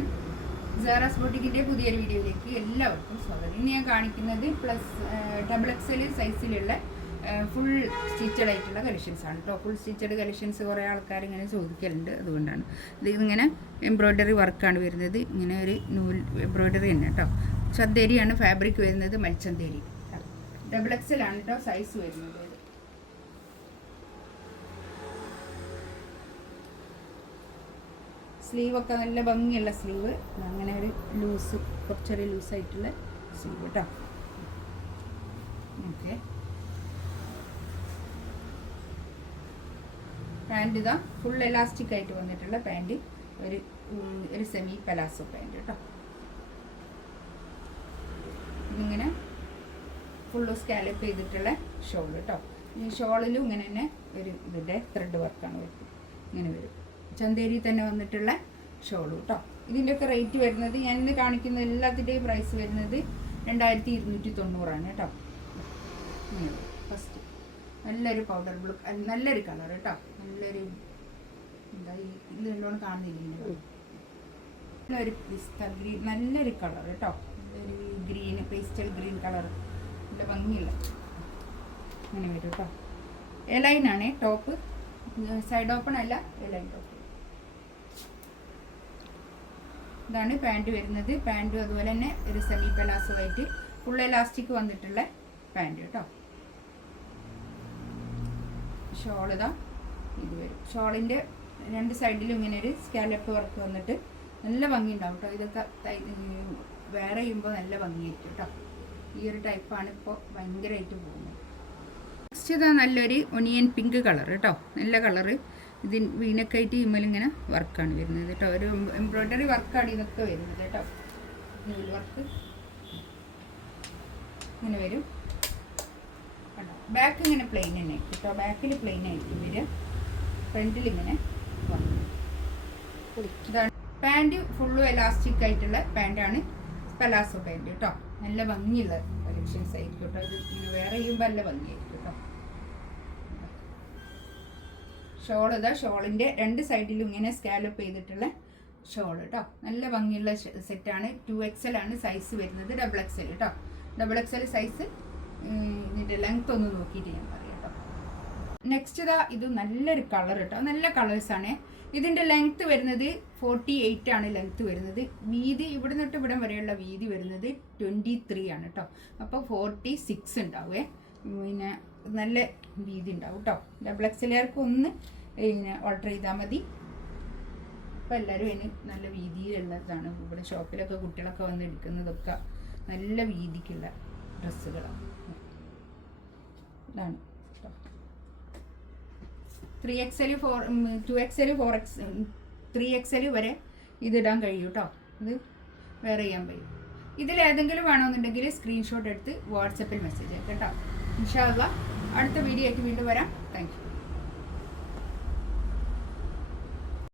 Everyone, Sara's ബൊട്ടിക്കിൻ്റെ പുതിയൊരു വീഡിയോയിലേക്ക് എല്ലാവർക്കും സ്വാഗതം. ഇന്ന് ഞാൻ കാണിക്കുന്നത് XXL സൈസിലുള്ള ഫുൾ സ്റ്റിച്ചഡ് ആയിട്ടുള്ള കളക്ഷൻസ് ആണ് കേട്ടോ. ഫുൾ സ്റ്റിച്ചഡ് കളക്ഷൻസ് കുറേ ആൾക്കാർ ഇങ്ങനെ ചോദിക്കലുണ്ട്, അതുകൊണ്ടാണ് ഇതിങ്ങനെ എംബ്രോയ്ഡറി വർക്കാണ് വരുന്നത്. ഇങ്ങനെ ഒരു നൂൽ എംബ്രോയ്ഡറി തന്നെ കേട്ടോ. ചന്തേരിയാണ് ഫാബ്രിക് വരുന്നത്, മൽച്ചന്തേരി. XXL ആണ് കേട്ടോ സൈസ് വരുന്നത്. സ്ലീവൊക്കെ നല്ല ഭംഗിയുള്ള സ്ലീവ്, അങ്ങനെ ഒരു ലൂസ്, കുറച്ചൊരു ലൂസായിട്ടുള്ള സ്ലീവ് കേട്ടോ. ഓക്കെ, പാൻറ് ഇതാ ഫുൾ എലാസ്റ്റിക് ആയിട്ട് വന്നിട്ടുള്ള പാൻറ്, ഒരു സെമി പലാസോ പാൻറ് കേട്ടോ. ഇതിങ്ങനെ ഫുള്ള് സ്കാലപ്പ് ചെയ്തിട്ടുള്ള ഷോൾ കേട്ടോ. ഈ ഷോളിലും ഇങ്ങനെ തന്നെ ഒരു ഇതിൻ്റെ ത്രെഡ് വർക്കാണ് വരുന്നത്. ഇങ്ങനെ വരും, ചന്തേരി തന്നെ വന്നിട്ടുള്ള ഷോള് കേട്ടോ. ഇതിൻ്റെയൊക്കെ റേറ്റ് വരുന്നത്, ഞാൻ ഇന്ന് കാണിക്കുന്ന എല്ലാത്തിൻ്റെയും പ്രൈസ് വരുന്നത് 2290 കേട്ടോ. ഫസ്റ്റ് നല്ലൊരു പൗഡർ ബ്ലൂ, നല്ലൊരു കളർ കേട്ടോ. നല്ലൊരു എന്താ ഇത് രണ്ടോണം കാണുന്നില്ല, നല്ലൊരു പിസ്ത ഗ്രീൻ, നല്ലൊരു കളർ കേട്ടോ. നല്ലൊരു ഗ്രീൻ, പേസ്റ്റൽ ഗ്രീൻ കളർ, നല്ല ഭംഗിയുള്ള അങ്ങനെ വരും കേട്ടോ. എലൈനാണ് ടോപ്പ്, സൈഡ് ഓപ്പൺ അല്ല, എലൈൻ ടോപ്പ്. ഇതാണ് പാൻറ് വരുന്നത്. പാൻറ്റും അതുപോലെ തന്നെ ഒരു സെമി പലാസോ ആയിട്ട് ഫുൾ എലാസ്റ്റിക് വന്നിട്ടുള്ള പാൻറ് കേട്ടോ. ഷോളിതാ ഇത് വരും. ഷോളിൻ്റെ രണ്ട് സൈഡിലും ഇങ്ങനെ ഒരു സ്കാലപ്പ് വർക്ക് വന്നിട്ട് നല്ല ഭംഗി ഉണ്ടാവും കേട്ടോ. ഇതൊക്കെ വേറെ ചെയ്യുമ്പോൾ നല്ല ഭംഗിയായിരിക്കും കേട്ടോ. ഈ ഒരു ടൈപ്പാണ് ഇപ്പോൾ ഭയങ്കരമായിട്ട് പോകുന്നത്. നെക്സ്റ്റ് ഇതാ നല്ലൊരു ഒനിയൻ പിങ്ക് കളർ കേട്ടോ. നല്ല കളറ്. ഇതിന് വീനക്കായിട്ട് ഇമ്മലിങ്ങനെ വർക്കാണ് വരുന്നത് കേട്ടോ. ഒരു എംബ്രോയ്ഡറി വർക്കാണ് ഇതൊക്കെ വരുന്നത് കേട്ടോ. നൂൽ വർക്ക് ഇങ്ങനെ വരും കേട്ടോ. ബാക്ക് ഇങ്ങനെ പ്ലെയിൻ തന്നെ കേട്ടോ. ബാക്കിൽ പ്ലെയിൻ ആയിട്ട് വരിക, ഫ്രണ്ടിൽ ഇങ്ങനെ വന്നു. ഇതാണ് പാൻറ്, ഫുള്ളും എലാസ്റ്റിക് ആയിട്ടുള്ള പാൻറ്റാണ്, പലാസോ പാൻറ് കേട്ടോ. നല്ല ഭംഗിയുള്ള കളക്ഷൻസ് ആയിരിക്കും കേട്ടോ. ഇത് ഇങ്ങനെ വേറെ ചെയ്യുമ്പോൾ നല്ല ഭംഗിയായിരിക്കും കേട്ടോ. ഷോൾ ഇതാ, ഷോളിൻ്റെ രണ്ട് സൈഡിലും ഇങ്ങനെ സ്കാലപ്പ് ചെയ്തിട്ടുള്ള ഷോൾ കേട്ടോ. നല്ല ഭംഗിയുള്ള സെറ്റാണ്. 2XL ആണ് സൈസ് വരുന്നത്. XXL കേട്ടോ. XXL size. ഇതിൻ്റെ ലെങ്ത് ഒന്ന് നോക്കിയിട്ട് ഞാൻ പറയാം കേട്ടോ. നെക്സ്റ്റ് ഇതാ, ഇത് നല്ലൊരു കളർ കേട്ടോ. നല്ല കളേഴ്സാണ്. ഇതിൻ്റെ ലെങ്ത്ത് വരുന്നത് 48 ആണ് ലെങ്ത്ത് വരുന്നത്. വീതി ഇവിടെ നിന്നിട്ട് ഇവിടെ വരെയുള്ള വീതി വരുന്നത് 23 ആണ് കേട്ടോ. അപ്പോൾ 46 ഉണ്ടാവേ. പിന്നെ നല്ല വീതി ഉണ്ടാവും കേട്ടോ. XXLകാർക്ക് ഒന്ന് പിന്നെ ഓർഡർ ചെയ്താൽ മതി. അപ്പോൾ എല്ലാവരും അതിന് നല്ല വീതിയിലുള്ളതാണ്. ഇവിടെ ഷോപ്പിലൊക്കെ കുട്ടികളൊക്കെ വന്ന് എടുക്കുന്നതൊക്കെ നല്ല വീതിക്കുള്ള ഡ്രസ്സുകളാണ്. ഇതാണ് കേട്ടോ. 3XL 2XL 3XL വരെ ഇതിടാൻ കഴിയും കേട്ടോ. ഇത് വേറെ ചെയ്യാൻ കഴിയും. ഇതിലേതെങ്കിലും വേണമെന്നുണ്ടെങ്കിൽ സ്ക്രീൻഷോട്ട് എടുത്ത് വാട്സപ്പിൽ മെസ്സേജ് ആക്കാം കേട്ടോ. ഇൻഷാ അല്ലാഹ് അടുത്ത വീഡിയോ ആയിട്ട് വീണ്ടും വരാം. Thank you.